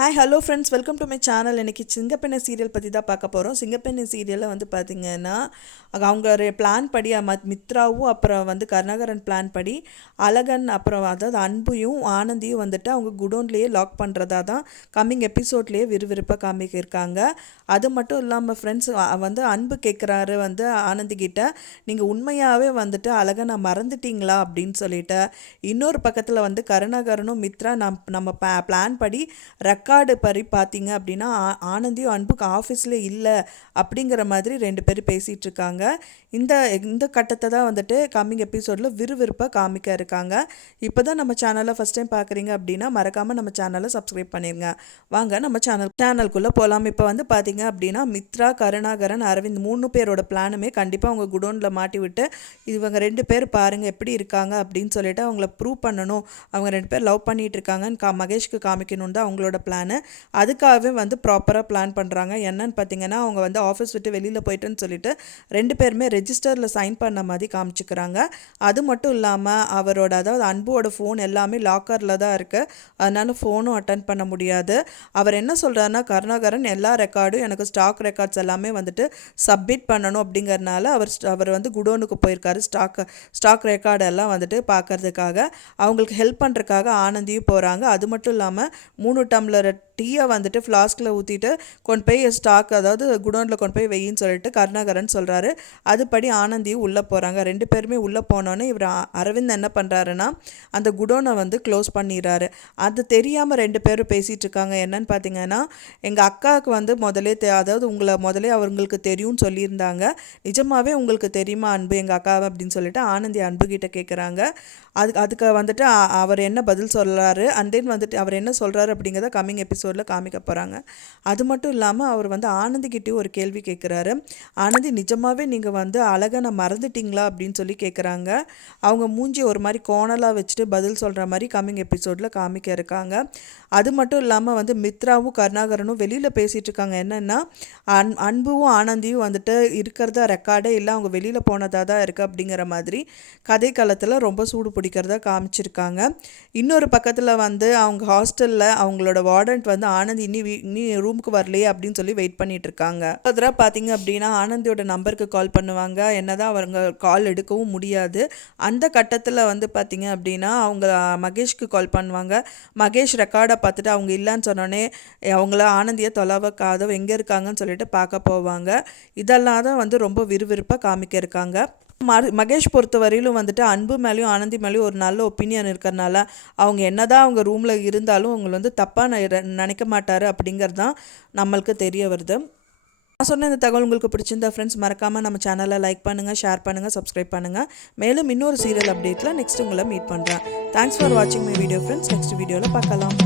Hi hello friends, welcome to my channel. இன்றைக்கி சிங்கப்பெண்ணை serial பற்றி தான் பார்க்க போகிறோம். சிங்கப்பெண்ணை சீரியலில் வந்து பார்த்திங்கன்னா அவங்க பிளான் படி மித்ராவும் அப்புறம் கருணாகரன் பிளான் படி அழகன் அப்புறம் அதாவது அன்பையும் ஆனந்தியும் வந்துட்டு அவங்க குடோன்லேயே லாக் பண்ணுறதா தான் கம்மிங் எபிசோட்லேயே விறுவிறுப்பாக காமிக்கிருக்காங்க. அது மட்டும் இல்லாமல் ஃப்ரெண்ட்ஸ் அன்பு கேட்குறாரு ஆனந்தி கிட்ட, நீங்கள் உண்மையாகவே அழகனை மறந்துட்டீங்களா அப்படின்னு சொல்லிட்டு. இன்னொரு பக்கத்தில் கருணாகரனும் மித்ரா நம்ம பிளான் படி ரெக்கார்டு படி பார்த்தீங்க அப்படின்னா ஆனந்தியும் அன்புக்கு ஆஃபீஸில் இல்லை அப்படிங்கிற மாதிரி 2 பேர் பேசிகிட்டு இருக்காங்க. இந்த கட்டத்தை தான் கம்மிங் எபிசோடில் விறுவிறுப்பாக காமிக்க இருக்காங்க. இப்போ தான் நம்ம சேனலை ஃபஸ்ட் டைம் பார்க்குறீங்க அப்படின்னா மறக்காமல் நம்ம சேனலை சப்ஸ்கிரைப் பண்ணிடுங்க. வாங்க நம்ம சேனலுக்குள்ளே போகலாம். இப்போ பார்த்தீங்க அப்படின்னா மித்ரா, கருணாகரன், அரவிந்த் 3 பேரோட பிளானுமே கண்டிப்பாக அவங்க குடோனில் மாட்டி விட்டு இவங்க 2 பேர் பாருங்கள் எப்படி இருக்காங்க அப்படின்னு சொல்லிட்டு அவங்கள ப்ரூவ் பண்ணணும். அவங்க 2 பேர் லவ் பண்ணிகிட்டு இருக்காங்கன்னு மகேஷ்க்கு காமிக்கணும் தான் அவங்களோட பிளானு. அதுக்காகவே ப்ராப்பராக பிளான் பண்ணுறாங்க. என்னன்னு பார்த்தீங்கன்னா அவங்க ஆஃபீஸ் விட்டு வெளியில் போயிட்டுன்னு சொல்லிட்டு 2 பேருமே ரெஜிஸ்டரில் சைன் பண்ண மாதிரி காமிச்சிக்கிறாங்க. அது மட்டும் இல்லாமல் அவரோட அதாவது அன்போட ஃபோன் எல்லாமே லாக்கரில் தான் இருக்குது. அதனால ஃபோனும் அட்டன் பண்ண முடியாது. அவர் என்ன சொல்கிறாருன்னா, கருணாகரன் எல்லா ரெக்கார்டும் எனக்கு ஸ்டாக் ரெக்கார்ட்ஸ் எல்லாமே சப்மிட் பண்ணணும் அப்படிங்கிறதுனால அவர் குடோனுக்கு போயிருக்காரு. ஸ்டாக் ரெக்கார்டு எல்லாம் பார்க்கறதுக்காக அவங்களுக்கு ஹெல்ப் பண்ணுறதுக்காக ஆனந்தியும் போகிறாங்க. அது மட்டும் இல்லாமல் 3 டம்ளர் டீயை ஃப்ளாஸ்கில் ஊற்றிட்டு கொண்டு போய் ஸ்டாக் அதாவது குடோனில் கொண்டு போய் வெயின்னு சொல்லிட்டு கருணாகரன் சொல்கிறாரு. அதுபடி ஆனந்தியும் உள்ளே போகிறாங்க. 2 பேருமே உள்ளே போனோன்னே இவர் அரவிந்த் என்ன பண்ணுறாருன்னா அந்த குடோனை க்ளோஸ் பண்ணிடுறாரு. அது தெரியாமல் 2 பேரும் பேசிகிட்டு இருக்காங்க. என்னன்னு பார்த்தீங்கன்னா, எங்கள் அக்காவுக்கு முதலே அதாவது உங்களை முதலே அவங்களுக்கு தெரியும்னு சொல்லியிருந்தாங்க. நிஜமாகவே உங்களுக்கு தெரியுமா அன்பு எங்கள் அக்காவை அப்படின்னு சொல்லிட்டு ஆனந்தி அன்பு கிட்ட கேட்குறாங்க. அதுக்கு அவர் என்ன பதில் சொல்கிறாரு அண்ட் தென் அவர் என்ன சொல்கிறாரு அப்படிங்கிறத கம்மிங் எபிசோடில் காமிக்க போகிறாங்க. அது மட்டும் இல்லாமல் அவர் ஆனந்திக்கிட்டேயும் ஒரு கேள்வி கேட்குறாரு. ஆனந்தி, நிஜமாகவே நீங்கள் அழகனை மறந்துட்டீங்களா அப்படின்னு சொல்லி கேட்குறாங்க. அவங்க மூஞ்சி ஒரு மாதிரி கோணலாக வச்சுட்டு பதில் சொல்கிற மாதிரி கம்மிங் எபிசோடில் காமிக்க இருக்காங்க. அது மட்டும் இல்லாமல் மித்ராவும் கருணாகரனும் வெளியில் பேசிகிட்டு இருக்காங்க. என்னென்னா அன்பும் ஆனந்தியும் இருக்கிறதா ரெக்கார்டே இல்லை, அவங்க வெளியில் போனதாக தான் இருக்குது அப்படிங்கிற மாதிரி கதை காலத்தில் ரொம்ப சூடு பிடிக்கிறதா காமிச்சிருக்காங்க. இன்னொரு பக்கத்தில் அவங்க ஹாஸ்டலில் அவங்களோட வார்டன்ட் ஆனந்தி இன்னி ரூமுக்கு வரலையே அப்படின்னு சொல்லி வெயிட் பண்ணிட்டு இருக்காங்க. அதில் பார்த்தீங்க அப்படின்னா ஆனந்தியோட நம்பருக்கு கால் பண்ணுவாங்க. என்னதான் அவங்க கால் எடுக்கவும் முடியாது. அந்த கட்டத்தில் பார்த்தீங்க அப்படின்னா அவங்க மகேஷ்க்கு கால் பண்ணுவாங்க. மகேஷ் ரெக்கார்டை பார்த்துட்டு அவங்க இல்லைன்னு சொன்னோன்னே அவங்கள ஆனந்தியை தொலைவக்காதவ எங்கே இருக்காங்கன்னு சொல்லிட்டு பார்க்க போவாங்க. இதெல்லாம் தான் ரொம்ப விறுவிறுப்பாக காமிக்க இருக்காங்க. மகேஷ் பொறுத்த வரையிலும் அன்பு மேலேயும் ஆனந்தி மேலேயும் ஒரு நல்ல ஒப்பீனியன் இருக்கிறனால அவங்க என்னதான் அவங்க ரூமில் இருந்தாலும் அவங்க தப்பாக நினைக்க மாட்டார் அப்படிங்கிறது தான் நம்மளுக்கு தெரிய வருது. நான் சொன்ன இந்த தகவல் உங்களுக்கு பிடிச்சிருந்தா ஃப்ரெண்ட்ஸ் மறக்காமல் நம்ம சேனலை லைக் பண்ணுங்கள், ஷேர் பண்ணுங்கள், சப்ஸ்கிரைப் பண்ணுங்கள். மேலும் இன்னொரு சீரியல் அப்டேட்டில் நெக்ஸ்ட் உங்களை மீட் பண்ணுறேன். தேங்க்ஸ் ஃபார் வாட்சிங் மை வீடியோ ஃப்ரெண்ட்ஸ். நெக்ஸ்ட் வீடியோவில் பார்க்கலாம்.